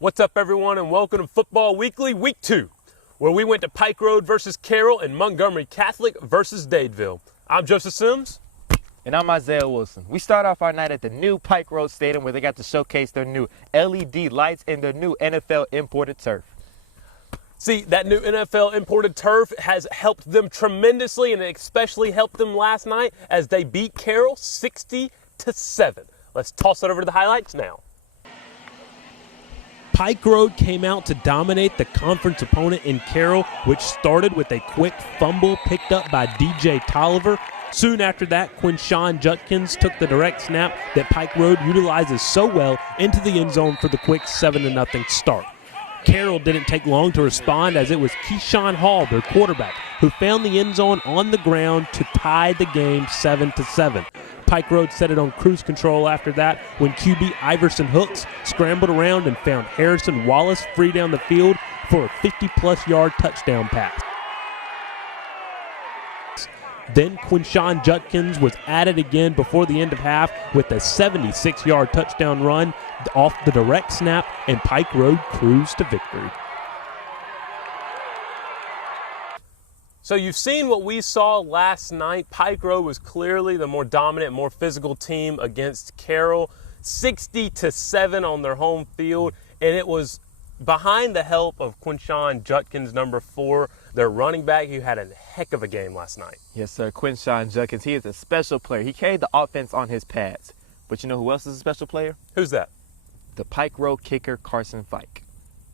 What's up, everyone, and welcome to Football Weekly Week 2, where we went to Pike Road versus Carroll and Montgomery Catholic versus Dadeville. I'm Joseph Sims. And I'm Isaiah Wilson. We start off our night at the new Pike Road Stadium where they got to showcase their new LED lights and their new NFL imported turf. See, that new NFL imported turf has helped them tremendously, and it especially helped them last night as they beat Carroll 60-7. Let's toss it over to the highlights now. Pike Road came out to dominate the conference opponent in Carroll, which started with a quick fumble picked up by Tj Dudley. Soon after that, Quinshawn Judkins took the direct snap that Pike Road utilizes so well into the end zone for the quick 7-0 start. Carroll didn't take long to respond as it was Keyshawn Hall, their quarterback, who found the end zone on the ground to tie the game 7-7. Pike Road set it on cruise control after that when QB Iverson Hooks scrambled around and found Harrison Wallace free down the field for a 50-plus yard touchdown pass. Then Quinshawn Judkins was at it again before the end of half with a 76-yard touchdown run off the direct snap, and Pike Road cruised to victory. So you've seen what we saw last night. Pike Road was clearly the more dominant, more physical team against Carroll, 60-7 on their home field, and it was behind the help of Quinshawn Judkins, number 4, their running back, who had a heck of a game last night. Yes, sir. Quinshawn Judkins, he is a special player. He carried the offense on his pads. But you know who else is a special player? Who's that? The Pike Road kicker, Carson Pike.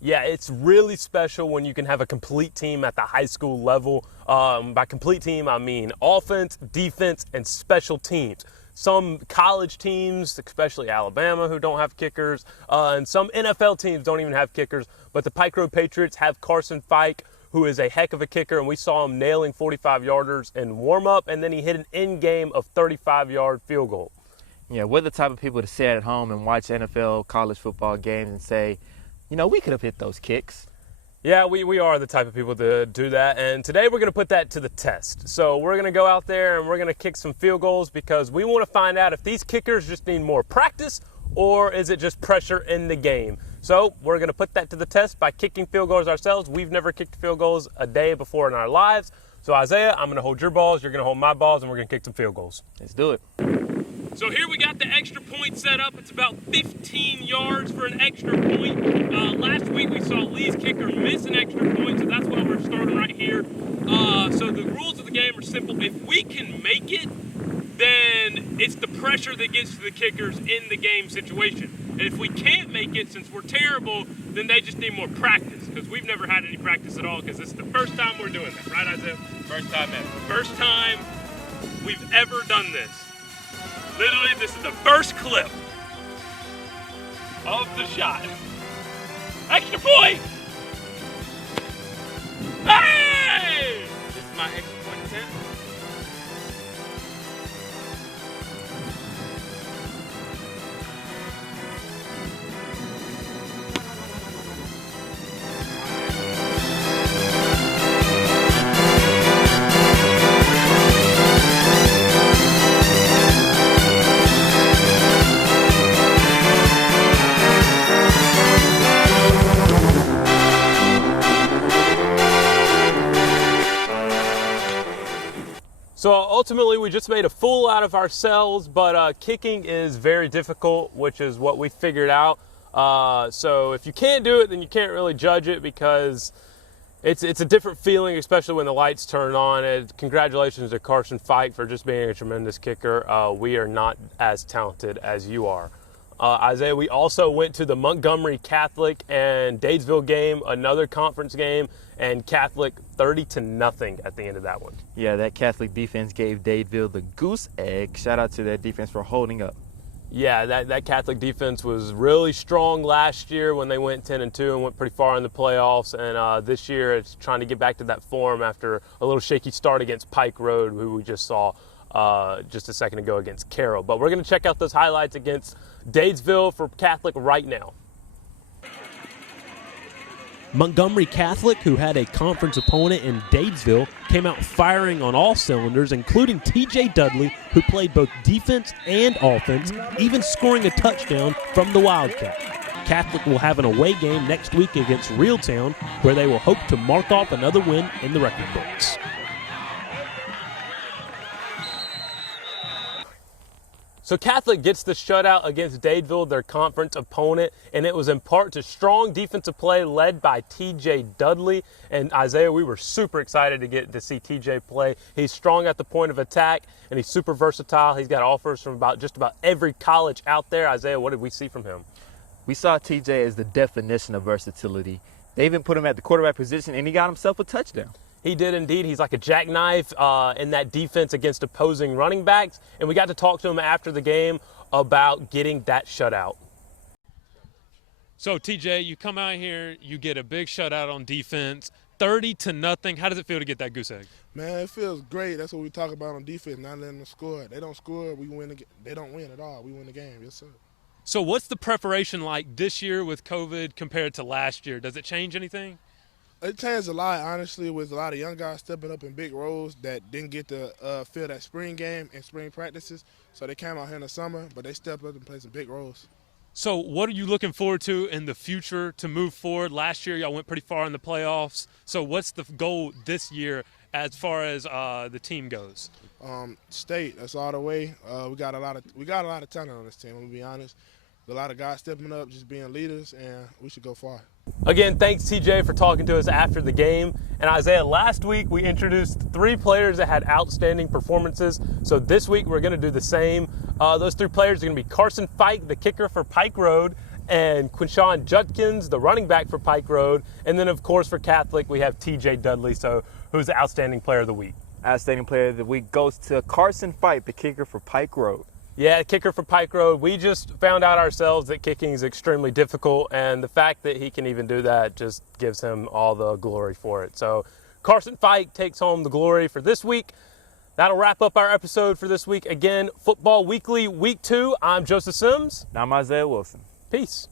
Yeah, it's really special when you can have a complete team at the high school level. By complete team, I mean offense, defense, and special teams. Some college teams, especially Alabama, who don't have kickers, and some NFL teams don't even have kickers. But the Pike Road Patriots have Carson Pike, who is a heck of a kicker, and we saw him nailing 45-yarders in warm-up, and then he hit an in-game of 35-yard field goal. Yeah, we're the type of people to sit at home and watch NFL college football games and say, you know, we could have hit those kicks. Yeah, we are the type of people to do that, and today we're going to put that to the test. So we're going to go out there and we're going to kick some field goals because we want to find out if these kickers just need more practice or is it just pressure in the game. So we're going to put that to the test by kicking field goals ourselves. We've never kicked field goals a day before in our lives. So Isaiah, I'm going to hold your balls, you're going to hold my balls, and we're going to kick some field goals. Let's do it. So here we got the extra point set up. It's about 15 yards for an extra point. Last week we saw Lee's kicker miss an extra point, so that's why we're starting right here. So the rules of the game are simple. If we can make it, then it's the pressure that gets to the kickers in the game situation. And if we can't make it, since we're terrible, then they just need more practice, because we've never had any practice at all, because it's the first time we're doing that. Right, Isaiah? First time ever. First time we've ever done this. Literally, this is the first clip of the shot. Extra point! Hey! This is my extra point attempt. So ultimately, we just made a fool out of ourselves, but kicking is very difficult, which is what we figured out. So if you can't do it, then you can't really judge it because it's a different feeling, especially when the lights turn on. And congratulations to Carson Pike for just being a tremendous kicker. We are not as talented as you are. Isaiah, we also went to the Montgomery Catholic and Dadeville game, another conference game, and Catholic 30-0 at the end of that one. Yeah, that Catholic defense gave Dadeville the goose egg. Shout out to that defense for holding up. Yeah, that Catholic defense was really strong last year when they went 10-2 and went pretty far in the playoffs. And this year it's trying to get back to that form after a little shaky start against Pike Road, who we just saw just a second ago against Carroll. But we're going to check out those highlights against Dadeville for Catholic right now. Montgomery Catholic, who had a conference opponent in Dadeville, came out firing on all cylinders, including Tj Dudley, who played both defense and offense, even scoring a touchdown from the Wildcat. Catholic will have an away game next week against Reeltown, where they will hope to mark off another win in the record books. So Catholic gets the shutout against Dadeville, their conference opponent, and it was in part to strong defensive play led by Tj Dudley. And Isaiah, we were super excited to get to see TJ play. He's strong at the point of attack, and he's super versatile. He's got offers from just about every college out there. Isaiah, what did we see from him? We saw TJ as the definition of versatility. They even put him at the quarterback position, and he got himself a touchdown. He did indeed. He's like a jackknife in that defense against opposing running backs. And we got to talk to him after the game about getting that shutout. So, TJ, you come out here, you get a big shutout on defense, 30-0. How does it feel to get that goose egg? Man, it feels great. That's what we talk about on defense, not letting them score. They don't score, we win. They don't win at all. We win the game. Yes, sir. So what's the preparation like this year with COVID compared to last year? Does it change anything? It changed a lot, honestly, with a lot of young guys stepping up in big roles that didn't get to feel that spring game and spring practices. So they came out here in the summer, but they stepped up and played some big roles. So what are you looking forward to in the future to move forward? Last year, y'all went pretty far in the playoffs. So what's the goal this year as far as the team goes? State, that's all the way. We got a lot of talent on this team, I'm going to be honest. A lot of guys stepping up, just being leaders, and we should go far. Again, thanks, TJ, for talking to us after the game. And Isaiah, last week we introduced 3 players that had outstanding performances. So this week we're going to do the same. Those 3 players are going to be Carson Pike, the kicker for Pike Road, and Quinshawn Judkins, the running back for Pike Road. And then, of course, for Catholic, we have Tj Dudley, so who's the outstanding player of the week? Outstanding player of the week goes to Carson Pike, the kicker for Pike Road. Yeah, kicker for Pike Road. We just found out ourselves that kicking is extremely difficult, and the fact that he can even do that just gives him all the glory for it. So Carson Pike takes home the glory for this week. That'll wrap up our episode for this week. Again, Football Weekly, Week 2. I'm Joseph Sims. And I'm Isaiah Wilson. Peace.